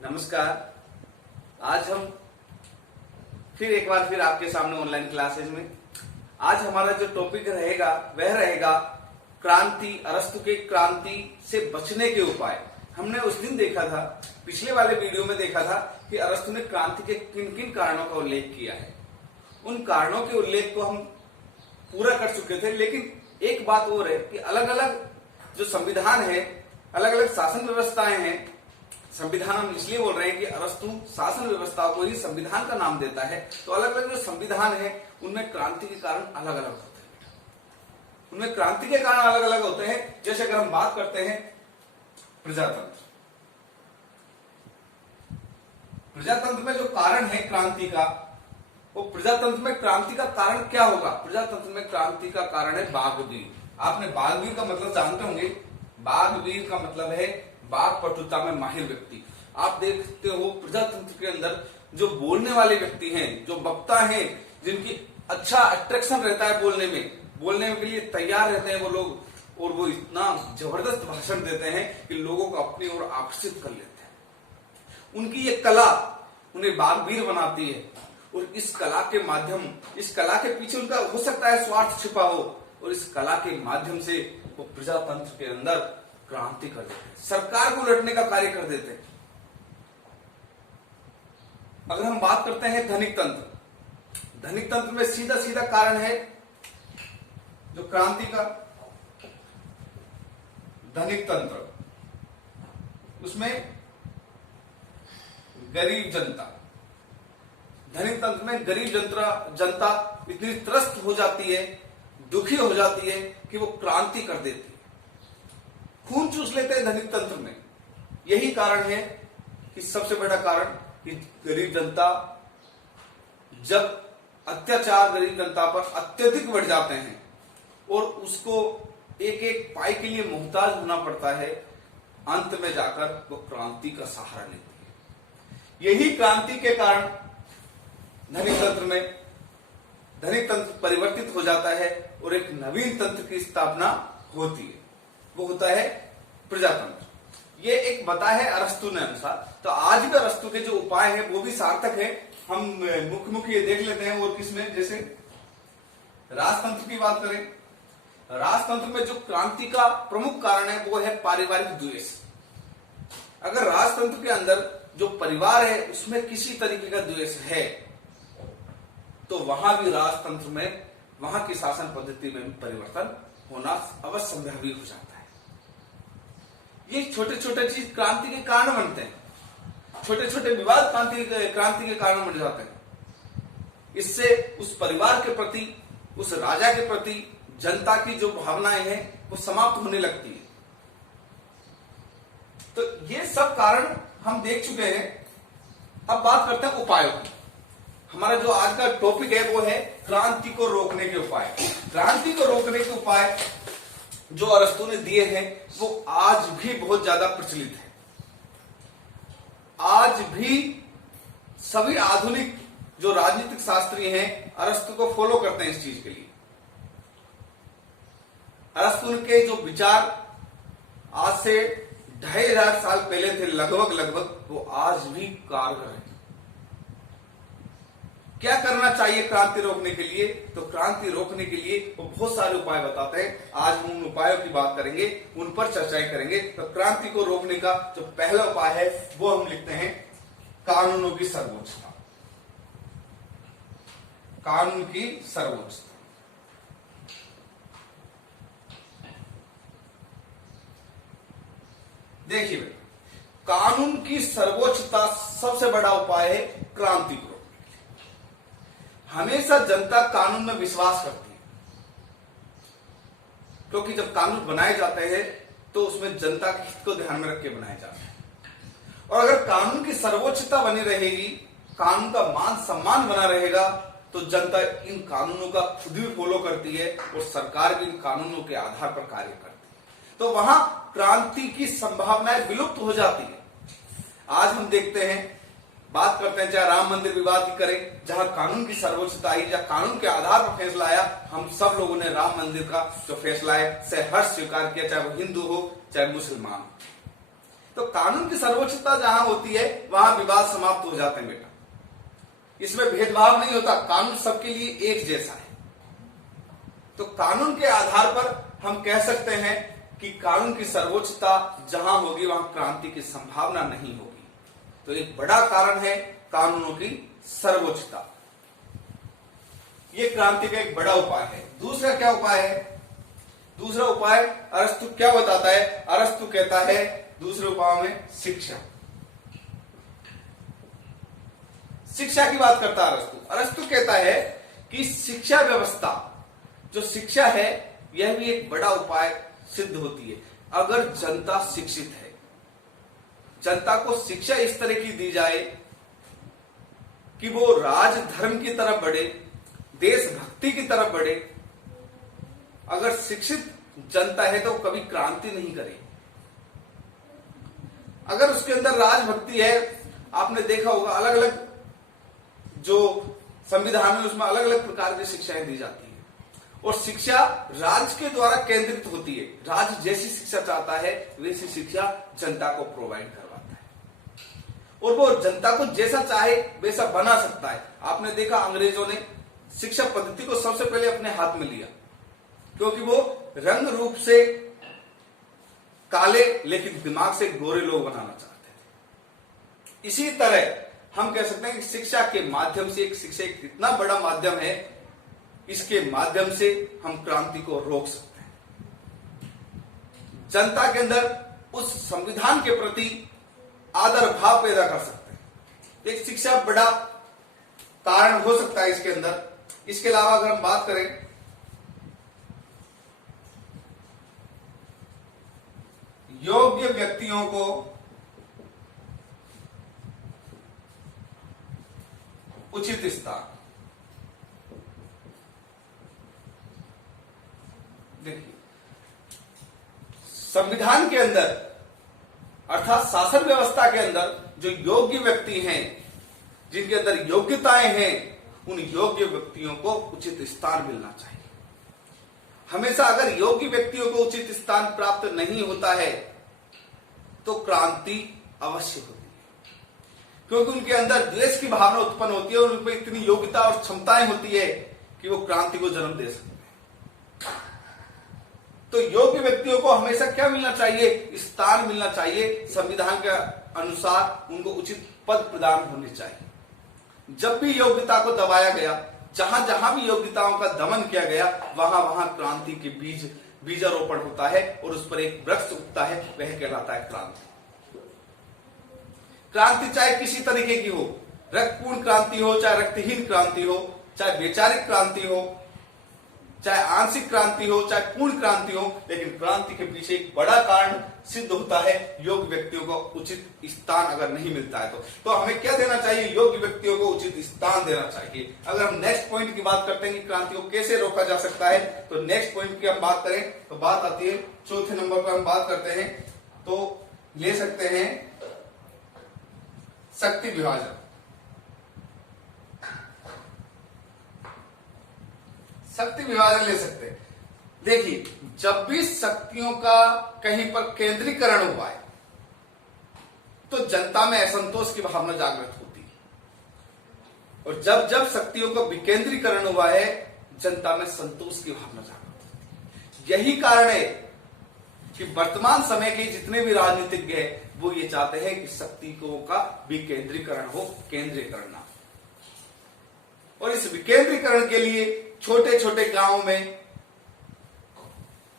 नमस्कार। आज हम एक बार आपके सामने ऑनलाइन क्लासेज में आज हमारा जो टॉपिक रहेगा वह रहेगा क्रांति, अरस्तु के क्रांति से बचने के उपाय। हमने उस दिन देखा था, पिछले वाले वीडियो में देखा था कि अरस्तु ने क्रांति के किन किन कारणों का उल्लेख किया है। उन कारणों के उल्लेख को हम पूरा कर चुके थे, लेकिन एक बात और है कि अलग अलग जो संविधान है, अलग अलग शासन व्यवस्थाएं हैं। संविधान हम इसलिए बोल रहे हैं कि अरस्तु शासन व्यवस्था को ही संविधान का नाम देता है। तो अलग अलग जो संविधान है उनमें क्रांति के कारण अलग अलग होते हैं। उनमें क्रांति के कारण अलग अलग होते हैं। जैसे अगर हम बात करते हैं प्रजातंत्र, प्रजातंत्र में जो कारण है क्रांति का, वो प्रजातंत्र में क्रांति का कारण क्या होगा? प्रजातंत्र में क्रांति का कारण है बाघवीर। आपने बाघवीर का मतलब जानते होंगे। बाघवीर का मतलब है बाघ पटुता में माहिर व्यक्ति। आप देखते हो प्रजातंत्र के अंदर जो बोलने वाले व्यक्ति हैं, जो वक्ता हैं, जिनकी अच्छा अट्रैक्शन रहता है बोलने के लिए तैयार रहते हैं वो लोग, और वो इतना जबरदस्त भाषण देते हैं कि लोगों को अपनी ओर आकर्षित कर लेते हैं। उनकी ये कला उन्हें बाघवीर बनाती है, और इस कला के माध्यम, इस कला के पीछे उनका हो सकता है स्वार्थ छिपा हो, और इस कला के माध्यम से वो प्रजातंत्र के अंदर क्रांति कर देते हैं, सरकार को उलटने का कार्य कर देते हैं। अगर हम बात करते हैं धनिक तंत्र, धनिक तंत्र में सीधा सीधा कारण है जो क्रांति का धनिक तंत्र, उसमें गरीब जनता, धनिक तंत्र में गरीब जनता इतनी त्रस्त हो जाती है, दुखी हो जाती है कि वो क्रांति कर देती है, खून चूस लेते हैं धनिक तंत्र में। यही कारण है कि सबसे बड़ा कारण कि गरीब जनता, जब अत्याचार गरीब जनता पर अत्यधिक बढ़ जाते हैं और उसको एक एक पाई के लिए मुहताज होना पड़ता है, अंत में जाकर वो क्रांति का सहारा लेती है। यही क्रांति के कारण धनिक तंत्र परिवर्तित हो जाता है और एक नवीन तंत्र की स्थापना होती है, वो होता है प्रजातंत्र। ये एक बता है अरस्तु ने अनुसार। तो आज भी अरस्तु के जो उपाय है वो भी सार्थक है। हम मुख्य ये देख लेते हैं। और किसमें, जैसे राजतंत्र की बात करें, राजतंत्र में जो क्रांति का प्रमुख कारण है वो है पारिवारिक द्वेष। अगर राजतंत्र के अंदर जो परिवार है उसमें किसी तरीके का द्वेष है तो वहां भी राजतंत्र में, वहां की शासन पद्धति में भी परिवर्तन होना अवश्य संभव हो जाता है। ये छोटे छोटे चीज क्रांति के कारण बनते हैं, छोटे छोटे विवाद क्रांति के कारण बन जाते हैं। इससे उस परिवार के प्रति, उस राजा के प्रति जनता की जो भावनाएं हैं वो समाप्त होने लगती है। तो ये सब कारण हम देख चुके हैं। अब बात करते हैं उपायों की। हमारा जो आज का टॉपिक है वो है क्रांति को रोकने के उपाय। क्रांति को रोकने के उपाय जो अरस्तु ने दिए हैं वो आज भी बहुत ज्यादा प्रचलित है। आज भी सभी आधुनिक जो राजनीतिक शास्त्री हैं अरस्तु को फॉलो करते हैं इस चीज के लिए। अरस्तु के जो विचार आज से 2500 साल पहले थे लगभग, वो आज भी कारगर है। क्या करना चाहिए क्रांति रोकने के लिए? तो क्रांति रोकने के लिए वो बहुत सारे उपाय बताते हैं। आज हम उन उपायों की बात करेंगे, उन पर चर्चाएं करेंगे। तो क्रांति को रोकने का जो पहला उपाय है वो हम लिखते हैं कानूनों की सर्वोच्चता। कानून की सर्वोच्चता। देखिए, कानून की सर्वोच्चता सबसे बड़ा उपाय है क्रांति को। हमेशा जनता कानून में विश्वास करती है, क्योंकि जब कानून बनाए जाते हैं तो उसमें जनता के हित को ध्यान में रख के बनाए जाते हैं। और अगर कानून की सर्वोच्चता बनी रहेगी, कानून का मान सम्मान बना रहेगा, तो जनता इन कानूनों का खुद भी फॉलो करती है और सरकार भी इन कानूनों के आधार पर कार्य करती है। तो वहां क्रांति की संभावनाएं विलुप्त हो जाती है। आज हम देखते हैं, बात करते हैं, चाहे राम मंदिर विवाद की करें, जहां कानून की सर्वोच्चता आई, या कानून के आधार पर फैसला आया, हम सब लोगों ने राम मंदिर का जो फैसला है से हर्ष स्वीकार किया, चाहे वो हिंदू हो चाहे मुसलमान हो। तो कानून की सर्वोच्चता जहां होती है वहां विवाद समाप्त हो जाते हैं बेटा। इसमें भेदभाव नहीं होता, कानून सबके लिए एक जैसा है। तो कानून के आधार पर हम कह सकते हैं कि कानून की सर्वोच्चता जहां होगी वहां क्रांति की संभावना नहीं होगी। तो एक बड़ा कारण है कानूनों की सर्वोच्चता। यह क्रांति का एक बड़ा उपाय है। दूसरा क्या उपाय है? दूसरा उपाय अरस्तु क्या बताता है? अरस्तु कहता है दूसरे उपायों में शिक्षा। शिक्षा की बात करता है अरस्तु। अरस्तु कहता है कि शिक्षा व्यवस्था, जो शिक्षा है, यह भी एक बड़ा उपाय सिद्ध होती है अगर जनता शिक्षित है। जनता को शिक्षा इस तरह की दी जाए कि वो राजधर्म की तरफ बढ़े, देशभक्ति की तरफ बढ़े। अगर शिक्षित जनता है तो कभी क्रांति नहीं करे। अगर उसके अंदर राजभक्ति है, आपने देखा होगा अलग अलग जो संविधान में उसमें अलग अलग प्रकार की शिक्षाएं दी जाती है और शिक्षा राज्य के द्वारा केंद्रित होती है। राज्य जैसी शिक्षा चाहता है वैसी शिक्षा जनता को प्रोवाइड करवाता है और वो जनता को जैसा चाहे वैसा बना सकता है। आपने देखा अंग्रेजों ने शिक्षा पद्धति को सबसे पहले अपने हाथ में लिया क्योंकि वो रंग रूप से काले लेकिन दिमाग से गोरे लोग बनाना चाहते थे। इसी तरह हम कह सकते हैं कि शिक्षा के माध्यम से, एक शिक्षा एक इतना बड़ा माध्यम है, इसके माध्यम से हम क्रांति को रोक सकते हैं। जनता के अंदर उस संविधान के प्रति आदर भाव पैदा कर सकते हैं। एक शिक्षा बड़ा कारण हो सकता है इसके अंदर। इसके अलावा अगर हम बात करें योग्य व्यक्तियों को उचित स्थान। देखिए, संविधान के अंदर अर्थात शासन व्यवस्था के अंदर जो योग्य व्यक्ति हैं, जिनके अंदर योग्यताएं हैं, उन योग्य व्यक्तियों को उचित स्थान मिलना चाहिए। हमेशा अगर योग्य व्यक्तियों को उचित स्थान प्राप्त नहीं होता है तो क्रांति अवश्य होती है क्योंकि उनके अंदर द्वेष की भावना उत्पन्न होती है और उनमें इतनी योग्यता और क्षमताएं होती है कि वो क्रांति को जन्म दे सकते हैं। तो योग्य व्यक्तियों को हमेशा क्या मिलना चाहिए? स्थान मिलना चाहिए। संविधान के अनुसार उनको उचित पद प्रदान होने चाहिए। जब भी योग्यता को दबाया गया, जहां जहां भी योग्यताओं का दमन किया गया, वहां वहां क्रांति के बीजारोपण होता है और उस पर एक वृक्ष उगता है, वह कहलाता है क्रांति। क्रांति चाहे किसी तरीके की हो, रक्तपूर्ण क्रांति हो, चाहे रक्तहीन क्रांति हो, चाहे वैचारिक क्रांति हो, चाहे आंशिक क्रांति हो, चाहे पूर्ण क्रांति हो, लेकिन क्रांति के पीछे एक बड़ा कारण सिद्ध होता है योग्य व्यक्तियों को उचित स्थान अगर नहीं मिलता है तो हमें क्या देना चाहिए? योग्य व्यक्तियों को उचित स्थान देना चाहिए। अगर हम नेक्स्ट पॉइंट की बात करते हैं कि क्रांति को कैसे रोका जा सकता है, तो नेक्स्ट पॉइंट की हम बात करें तो बात आती है चौथे नंबर पर हम बात करते हैं तो ले सकते हैं शक्ति विभाजन। शक्ति विभाजन ले सकते हैं। देखिए, जब भी शक्तियों का कहीं पर केंद्रीकरण हुआ है तो जनता में असंतोष की भावना जागृत होती है और जब जब शक्तियों का विकेंद्रीकरण हुआ है जनता में संतोष की भावना जागृत होती है। यही कारण है कि वर्तमान समय के जितने भी राजनीतिज्ञ हैं वो ये चाहते हैं कि शक्तियों का विकेंद्रीकरण हो, केंद्रीकरण ना। और इस विकेंद्रीकरण के लिए छोटे छोटे गांवों में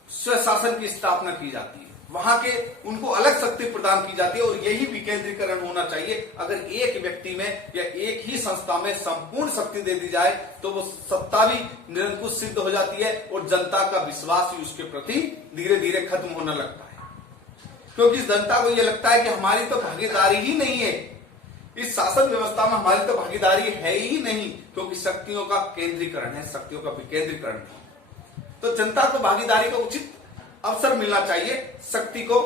स्वशासन की स्थापना की जाती है, वहां के उनको अलग शक्ति प्रदान की जाती है और यही विकेंद्रीकरण होना चाहिए। अगर एक व्यक्ति में या एक ही संस्था में संपूर्ण शक्ति दे दी जाए तो वो सत्ता भी निरंकुश सिद्ध हो जाती है और जनता का विश्वास भी उसके प्रति धीरे धीरे खत्म होने लगता है क्योंकि जनता को यह लगता है कि हमारी तो भागीदारी ही नहीं है, इस शासन व्यवस्था में हमारी तो भागीदारी है ही नहीं, क्योंकि शक्तियों का केंद्रीकरण है, शक्तियों का विकेंद्रीकरण है। तो जनता को भागीदारी का उचित अवसर मिलना चाहिए, शक्ति को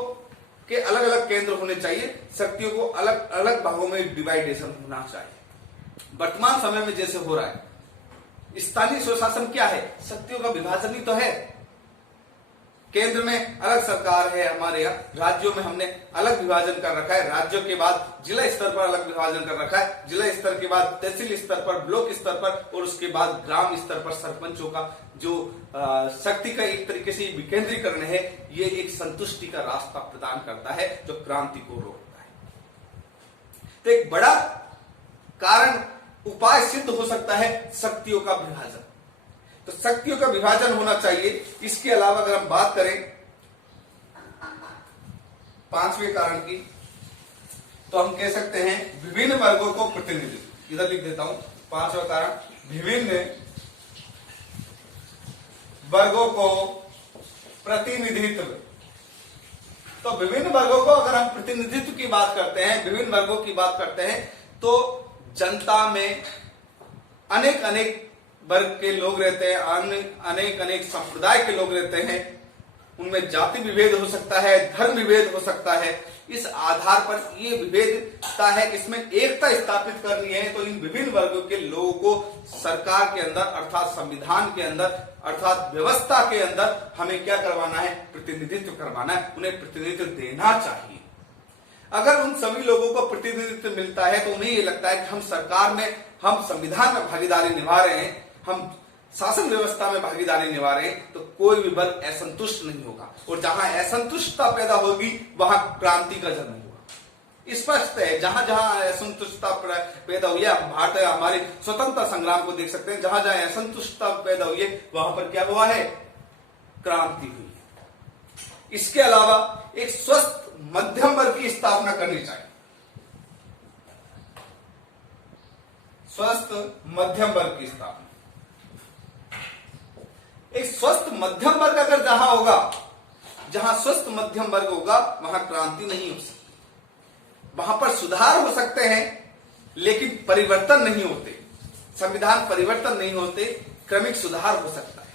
के अलग अलग केंद्र होने चाहिए, शक्तियों को अलग अलग भागों में डिवाइडेशन होना चाहिए। वर्तमान समय में जैसे हो रहा है स्थानीय स्वशासन क्या है? शक्तियों का विभाजन ही तो है। केंद्र में अलग सरकार है, हमारे यहाँ राज्यों में हमने अलग विभाजन कर रखा है, राज्यों के बाद जिला स्तर पर अलग विभाजन कर रखा है, जिला स्तर के बाद तहसील स्तर पर, ब्लॉक स्तर पर, और उसके बाद ग्राम स्तर पर सरपंचों का जो शक्ति का एक तरीके से विकेंद्रीकरण है, ये एक संतुष्टि का रास्ता प्रदान करता है जो क्रांति को रोकता है। तो एक बड़ा कारण उपाय सिद्ध हो सकता है शक्तियों का विभाजन। तो शक्तियों का विभाजन होना चाहिए। इसके अलावा अगर हम बात करें पांचवें कारण की, तो हम कह सकते हैं विभिन्न वर्गों को प्रतिनिधित्व। इधर लिख देता हूं, पांचवा कारण विभिन्न वर्गों को प्रतिनिधित्व। तो विभिन्न वर्गों को अगर हम प्रतिनिधित्व की बात करते हैं, विभिन्न वर्गों की बात करते हैं, तो जनता में अनेक अनेक वर्ग के लोग रहते हैं, अनेक अनेक संप्रदाय के लोग रहते हैं, उनमें जाति विभेद हो सकता है, धर्म विभेद हो सकता है। इस आधार पर ये विभेदता है, इसमें एकता स्थापित करनी है, तो इन विभिन्न वर्गों के लोगों को सरकार के अंदर अर्थात संविधान के अंदर अर्थात व्यवस्था के अंदर हमें क्या करवाना है, प्रतिनिधित्व करवाना है, उन्हें प्रतिनिधित्व देना चाहिए। अगर उन सभी लोगों को प्रतिनिधित्व मिलता है तो उन्हें ये लगता है कि हम सरकार में, हम संविधान में भागीदारी निभा रहे हैं, हम शासन व्यवस्था में भागीदारी निभा रहे हैं, तो कोई भी वर्ग असंतुष्ट नहीं होगा, और जहां असंतुष्टता पैदा होगी वहां क्रांति का जन्म होगा। स्पष्ट है, जहां जहां असंतुष्टता पैदा हुई है, भारत हमारे स्वतंत्रता संग्राम को देख सकते हैं, जहां जहां असंतुष्टता पैदा हुई है वहां पर क्या हुआ है, क्रांति हुई है। इसके अलावा एक स्वस्थ मध्यम वर्ग की स्थापना करनी चाहिए। स्वस्थ मध्यम वर्ग की स्थापना, एक स्वस्थ मध्यम वर्ग अगर जहां होगा, जहां स्वस्थ मध्यम वर्ग होगा वहां क्रांति नहीं हो सकती। वहां पर सुधार हो सकते हैं लेकिन परिवर्तन नहीं होते, संविधान परिवर्तन नहीं होते, क्रमिक सुधार हो सकता है,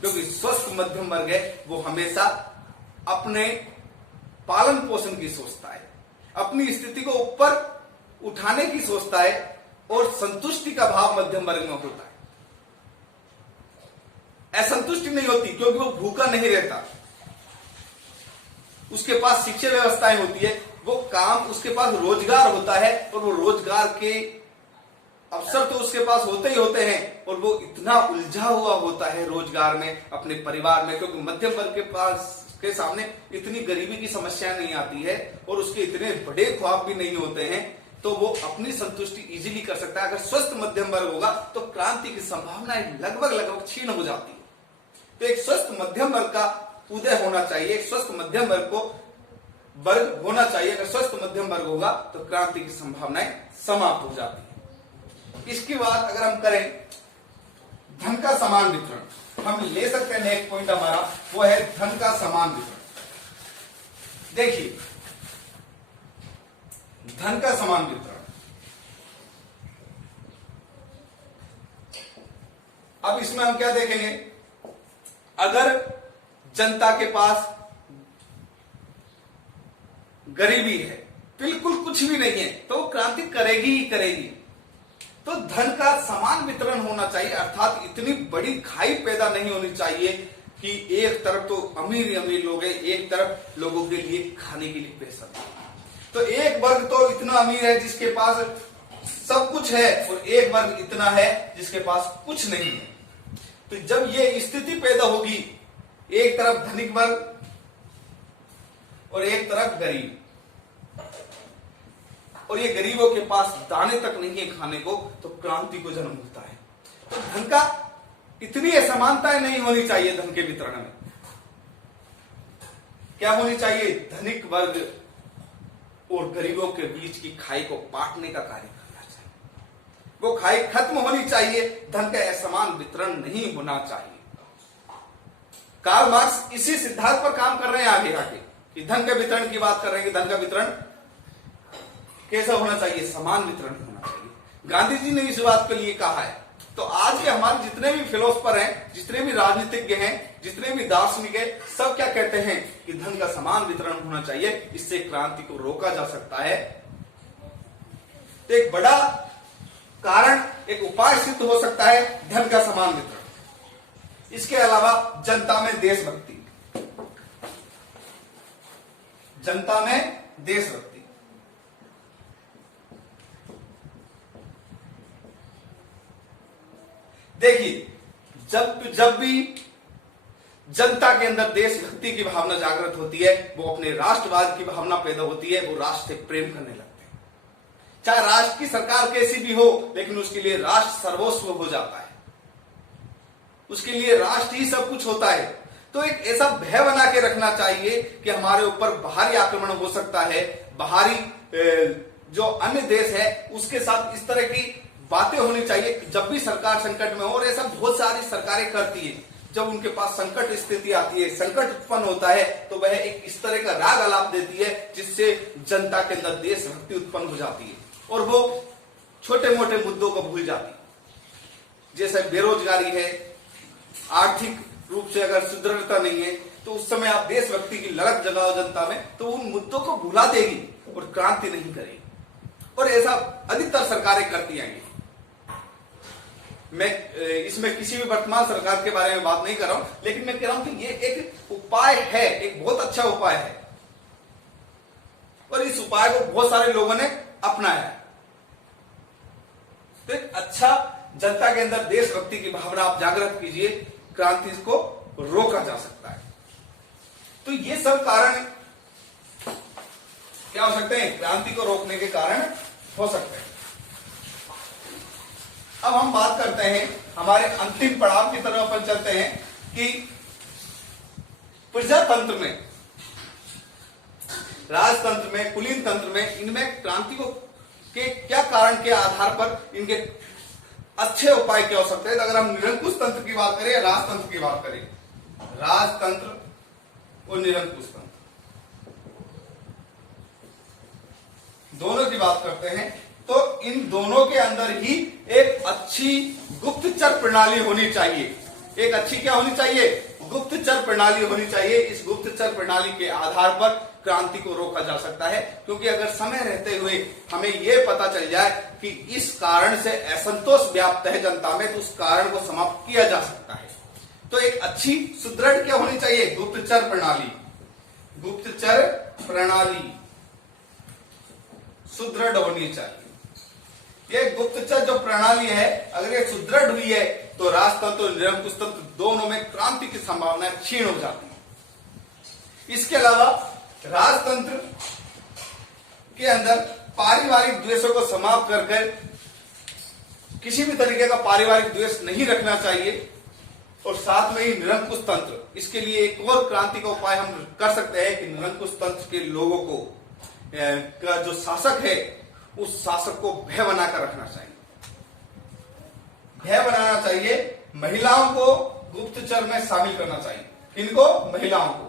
क्योंकि स्वस्थ मध्यम वर्ग है वो हमेशा अपने पालन पोषण की सोचता है, अपनी स्थिति को ऊपर उठाने की सोचता है, और संतुष्टि का भाव मध्यम वर्ग में होता है। असंतुष्टि नहीं होती क्योंकि वो भूखा नहीं रहता, उसके पास शिक्षा व्यवस्थाएं होती है, वो काम, उसके पास रोजगार होता है, और वो रोजगार के अवसर तो उसके पास होते ही होते हैं, और वो इतना उलझा हुआ होता है रोजगार में, अपने परिवार में, क्योंकि मध्यम वर्ग के पास के सामने इतनी गरीबी की समस्या नहीं आती है और उसके इतने बड़े ख्वाब भी नहीं होते हैं, तो वो अपनी संतुष्टि इजीली कर सकता है। अगर स्वस्थ मध्यम वर्ग होगा तो क्रांति की संभावनाएं लगभग क्षीण हो जाती है। तो एक स्वस्थ मध्यम वर्ग का उदय होना चाहिए, एक स्वस्थ मध्यम वर्ग को वर्ग होना चाहिए। अगर स्वस्थ मध्यम वर्ग होगा तो क्रांति की संभावनाएं समाप्त हो जाती है। इसके बाद अगर हम करें धन का समान वितरण, हम ले सकते हैं नेक्स्ट पॉइंट हमारा, वो है धन का समान वितरण। देखिए धन का समान वितरण, अब इसमें हम क्या देखेंगे, अगर जनता के पास गरीबी है, बिल्कुल कुछ भी नहीं है, तो वो क्रांति करेगी ही करेगी। तो धन का समान वितरण होना चाहिए, अर्थात इतनी बड़ी खाई पैदा नहीं होनी चाहिए कि एक तरफ तो अमीर ही अमीर लोग हैं, एक तरफ लोगों के लिए खाने के लिए पैसा नहीं। तो एक वर्ग तो इतना अमीर है जिसके पास सब कुछ है, और एक वर्ग इतना है जिसके पास कुछ नहीं है। तो जब ये स्थिति पैदा होगी, एक तरफ धनिक वर्ग और एक तरफ गरीब, और ये गरीबों के पास दाने तक नहीं है खाने को, तो क्रांति को जन्म होता है। तो धन का इतनी असमानताएं नहीं होनी चाहिए। धन के वितरण में क्या होनी चाहिए, धनिक वर्ग और गरीबों के बीच की खाई को बांटने का कार्य करना चाहिए। वो खाई खत्म होनी चाहिए, धन का असमान वितरण नहीं होना चाहिए। कार्ल मार्क्स इसी सिद्धांत पर काम कर रहे हैं आगे आगे, कि धन के वितरण की बात कर रहे हैं कि धन का वितरण कैसा होना चाहिए, समान वितरण होना चाहिए। गांधी जी ने इस बात के लिए कहा है। तो आज के हमारे जितने भी फिलोसफर हैं, जितने भी राजनीतिज्ञ हैं, जितने भी दार्शनिक हैं, सब क्या कहते हैं कि धन का समान वितरण होना चाहिए, इससे क्रांति को रोका जा सकता है। तो एक बड़ा कारण, एक उपाय सिद्ध हो सकता है धन का समान वितरण। इसके अलावा जनता में देशभक्ति, जनता में देशभक्ति। देखिए, जब भी जनता के अंदर देशभक्ति की भावना जागृत होती है, वो अपने राष्ट्रवाद की भावना पैदा होती है, वो राष्ट्र से प्रेम करने लगते हैं। चाहे राष्ट्र की सरकार कैसी भी हो, लेकिन उसके लिए राष्ट्र सर्वस्व हो जाता है, उसके लिए राष्ट्र ही सब कुछ होता है। तो एक ऐसा भय बना के रखना चाहिए कि हमारे ऊपर बाहरी आक्रमण हो सकता है, बाहरी जो अन्य देश है उसके साथ इस तरह की बातें होनी चाहिए जब भी सरकार संकट में हो। और ऐसा बहुत सारी सरकारें करती है, जब उनके पास संकट स्थिति आती है, संकट उत्पन्न होता है, तो वह एक इस तरह का राग आलाप देती है जिससे जनता के अंदर देशभक्ति उत्पन्न हो जाती है और वो छोटे मोटे मुद्दों को भूल जाती है। जैसे बेरोजगारी है, आर्थिक रूप से अगर सुदृढ़ता नहीं है, तो उस समय आप देशभक्ति की ललक जगाओ जनता में, तो उन मुद्दों को भुला देगी और क्रांति नहीं करेगी। और ऐसा अधिकतर सरकारें करती आएंगी। मैं इसमें किसी भी वर्तमान सरकार के बारे में बात नहीं कर रहा हूं, लेकिन मैं कह रहा हूं कि ये एक उपाय है, एक बहुत अच्छा उपाय है और इस उपाय को बहुत सारे लोगों ने अपनाया है। तो एक अच्छा जनता के अंदर देशभक्ति की भावना आप जागृत कीजिए, क्रांति को रोका जा सकता है। तो ये सब कारण क्या हो सकते हैं, क्रांति को रोकने के कारण हो सकते हैं। अब हम बात करते हैं, हमारे अंतिम पड़ाव की तरफ अपन चलते हैं कि प्रजातंत्र में, राजतंत्र में, कुलीन तंत्र में, इनमें क्रांति को के क्या कारण के आधार पर इनके अच्छे उपाय क्या हो सकते हैं। अगर हम निरंकुश तंत्र की बात करें या राजतंत्र की बात करें, राजतंत्र और निरंकुश तंत्र दोनों की बात करते हैं, तो इन दोनों के अंदर ही एक अच्छी गुप्तचर प्रणाली होनी चाहिए। एक अच्छी क्या होनी चाहिए, गुप्तचर प्रणाली होनी चाहिए। इस गुप्तचर प्रणाली के आधार पर क्रांति को रोका जा सकता है, क्योंकि अगर समय रहते हुए हमें यह पता चल जाए कि इस कारण से असंतोष व्याप्त है जनता में, तो उस कारण को समाप्त किया जा सकता है। तो एक अच्छी सुदृढ़ क्या होनी चाहिए, गुप्तचर प्रणाली। गुप्तचर प्रणाली सुदृढ़ होनी चाहिए। ये गुप्तचर जो प्रणाली है, अगर ये सुदृढ़ हुई है, तो राजतंत्र और निरंकुश तंत्र दोनों में क्रांति की संभावना क्षीण हो जाती है। इसके अलावा राजतंत्र के अंदर पारिवारिक द्वेषों को समाप्त करके किसी भी तरीके का पारिवारिक द्वेष नहीं रखना चाहिए। और साथ में ही निरंकुश तंत्र, इसके लिए एक और क्रांति का उपाय हम कर सकते हैं कि निरंकुश तंत्र के लोगों को का जो शासक है, उस शासक को भय बनाकर रखना चाहिए। भय बनाना चाहिए, महिलाओं को गुप्तचर में शामिल करना चाहिए। किनको, महिलाओं को,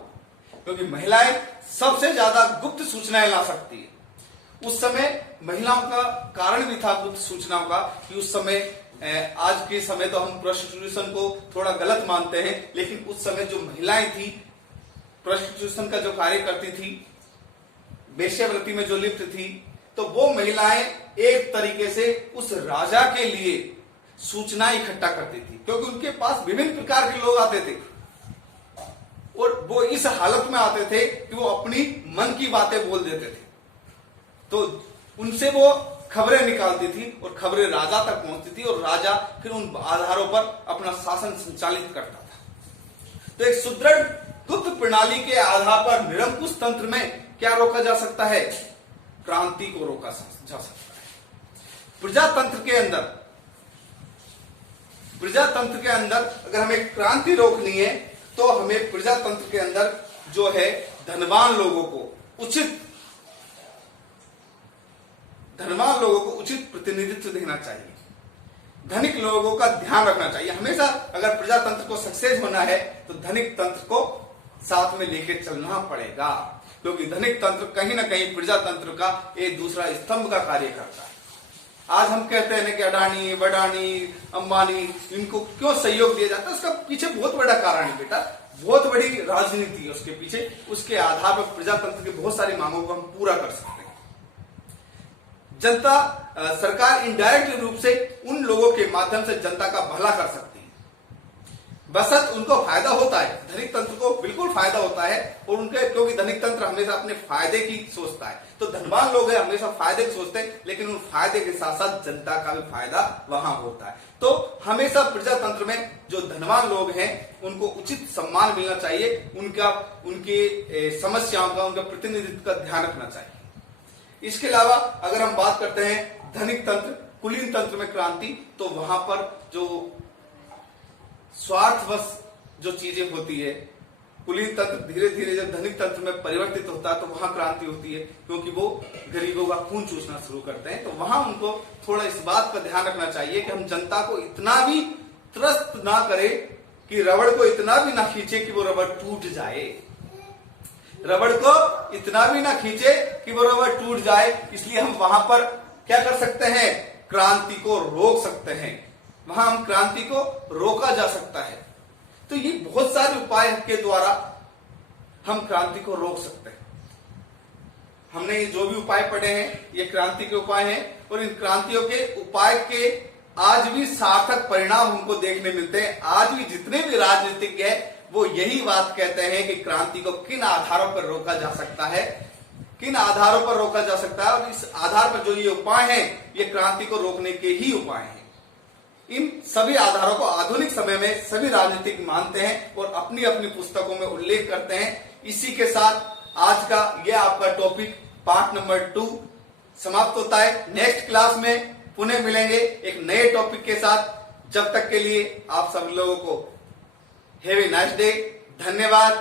क्योंकि महिलाएं सबसे ज्यादा गुप्त सूचनाएं ला सकती है। उस समय महिलाओं का कारण भी था गुप्त सूचनाओं का कि उस समय, आज के समय तो हम प्रोस्टिट्यूशन को थोड़ा गलत मानते हैं, लेकिन उस समय जो महिलाएं थी, प्रोस्टिट्यूशन का जो कार्य करती थी, वेश्यावृत्ति में जो लिप्त थी, तो वो महिलाएं एक तरीके से उस राजा के लिए सूचना इकट्ठा करती थी, क्योंकि उनके पास विभिन्न प्रकार के लोग आते थे और वो इस हालत में आते थे कि वो अपनी मन की बातें बोल देते थे। तो उनसे वो खबरें निकालती थी और खबरें राजा तक पहुंचती थी और राजा फिर उन आधारों पर अपना शासन संचालित करता था। तो एक सुदृढ़ गुप्त प्रणाली के आधार पर निरंकुश तंत्र में क्या रोका जा सकता है, क्रांति को रोका जा सकता है। प्रजातंत्र के अंदर अगर हमें क्रांति रोकनी है, तो हमें प्रजातंत्र के अंदर जो है धनवान लोगों को उचित प्रतिनिधित्व देना चाहिए। धनिक लोगों का ध्यान रखना चाहिए। हमेशा अगर प्रजातंत्र को सक्सेस होना है, तो धनिक तंत्र को साथ में लेकर चलना पड़ेगा, क्योंकि धनिक तंत्र कहीं ना कहीं प्रजातंत्र का एक दूसरा स्तंभ का कार्य करता है। आज हम कहते हैं कि अडानी, बडानी, अंबानी, इनको क्यों सहयोग दिया जाता है, उसका पीछे बहुत बड़ा कारण है बेटा, बहुत बड़ी राजनीति है उसके पीछे। उसके आधार पर प्रजातंत्र की बहुत सारी मांगों को हम पूरा कर सकते हैं। जनता, सरकार इनडायरेक्ट रूप से उन लोगों के माध्यम से जनता का भला कर सकती है। बसत उनको फायदा होता है, धनिक तंत्र को बिल्कुल फायदा होता है, और उनके क्योंकि धनिक तंत्र हमेशा अपने फायदे की सोचता है। तो धनवान लोग हैं हमेशा फायदे की सोचते हैं, लेकिन उन फायदे के साथ साथ जनता का भी फायदा वहां होता है। तो हमेशा प्रजातंत्र में जो धनवान लोग हैं उनको उचित सम्मान मिलना चाहिए, उनकी समस्याओं का, उनके प्रतिनिधित्व का ध्यान रखना चाहिए। इसके अलावा अगर हम बात करते हैं धनिक तंत्र कुलीन तंत्र में क्रांति, तो वहां पर जो स्वार्थवश जो चीजें होती है, कुलीन तंत्र धीरे धीरे जब धनिक तंत्र में परिवर्तित होता है तो वहां क्रांति होती है, क्योंकि वो गरीबों का खून चूसना शुरू करते हैं। तो वहां उनको थोड़ा इस बात का ध्यान रखना चाहिए कि हम जनता को इतना भी त्रस्त ना करें कि रबड़ को इतना भी ना खींचे कि वो रबड़ टूट जाए, रबड़ को इतना भी ना खींचे कि वो रबड़ टूट जाए। इसलिए हम वहां पर क्या कर सकते हैं, क्रांति को रोक सकते हैं, वहां हम क्रांति को रोका जा सकता है। तो ये बहुत सारे उपाय के द्वारा हम क्रांति को रोक सकते हैं। हमने जो भी उपाय पढ़े हैं ये क्रांति के उपाय हैं, और इन क्रांतियों के उपाय के आज भी सार्थक परिणाम हमको देखने मिलते हैं। आज भी जितने भी राजनीतिज्ञ हैं वो यही बात कहते हैं कि क्रांति को किन आधारों पर रोका जा सकता है, किन आधारों पर रोका जा सकता है, और इस आधार पर जो ये उपाय हैं ये क्रांति को रोकने के ही उपाय हैं। इन सभी आधारों को आधुनिक समय में सभी राजनीतिक मानते हैं और अपनी अपनी पुस्तकों में उल्लेख करते हैं। इसी के साथ आज का यह आपका टॉपिक पार्ट नंबर 2 समाप्त होता है। नेक्स्ट क्लास में पुनः मिलेंगे एक नए टॉपिक के साथ। जब तक के लिए आप सब लोगों को हैव ए नाइस डे, धन्यवाद।